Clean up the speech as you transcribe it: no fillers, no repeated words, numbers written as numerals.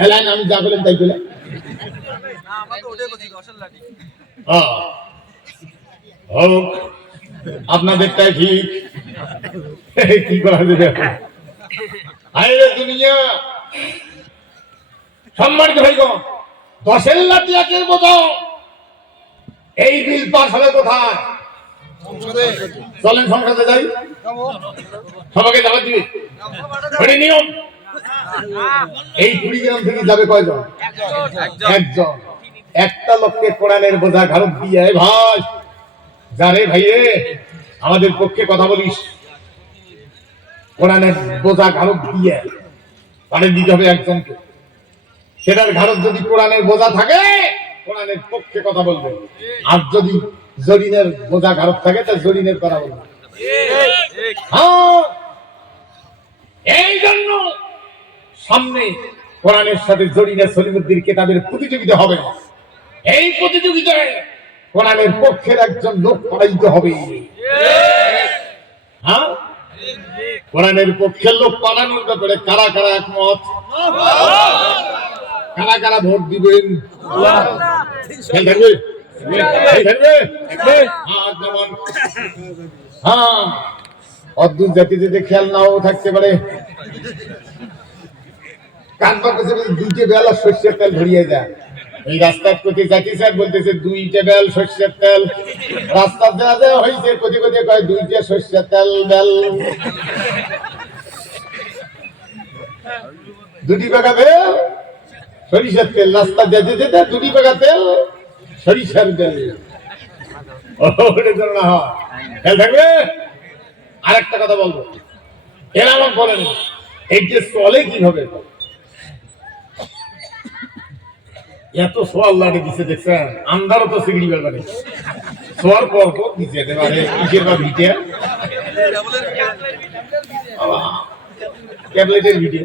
হেলাইন আমি যা বলেন তাই বলে আপনাদেরটাই ঠিক কি করা যাবে আইরে দুনিয়া সম্মানিত ভাইগণ 10 লাখ টাকার বোঝা এই বিল পাস হলে কোথায় চলেন সংসদে যাই সবাইকে যাবে দিবি নিয়ম এই কুড়িগ্রাম থেকে যাবে কয়জন একজন একটা লোককে কোরআনের বোঝা ঘাড় দিয়ে ভাই যারে ভাইয়ে আমাদের পক্ষে কথা বলিস কোরআনের বোঝা ঘাড় দিয়ে তারে দিতে হবে একজনকে সেটার ঘাড় যদি কোরআনের বোঝা থাকে কোরআনের পক্ষে কথা বলবে আর যদি জরিনের বোঝা ঘাড় থাকে তা জরিনের কথা বলবে এই জন্য সামনে কোরআনের সাথে জরিনের সলিমুদ্দিন কিতাবের প্রতিযোগিতা হবে এই প্রতিযোগিতায় কোরআনের পক্ষের একজন লোক পাঠাইতে হবে হ্যাঁ কোরআনের পক্ষের লোক পাঠানোর ব্যাপারে কারা কারা একমত কারা কারা ভোট দিবেন হ্যাঁ অদ্ভুত জাতিতে খেয়াল নাও থাকতে পারে কানপা কাছে দুইটে বেলা সর্ষের তেল ধরিয়ে যায় এই রাস্তার প্রতি জাতি স্যার বলতেছে 2 বেল সর্ষের তেল রাস্তা দেওয়া দেওয়া হয়েছে কোথায় কোথায় কয় 2 সর্ষের তেল বেল 2 টাকা বেল সরিষার তেল রাস্তা যেতে যেতে 2 টাকা তেল সরিষার তেল ওটা না হয় খেয়াল থাকবে আরেকটা কথা বলবো এরা আমার বলেন এই যে চলে কিভাবে এত সোয়াল লাগে দিছে দেখছেন আন্ধারও তো সিগড়ি বেলবারে সোয়ার পর পর দিছে এবারে কিসের বা ভিটে ট্যাবলেটের ভিডিও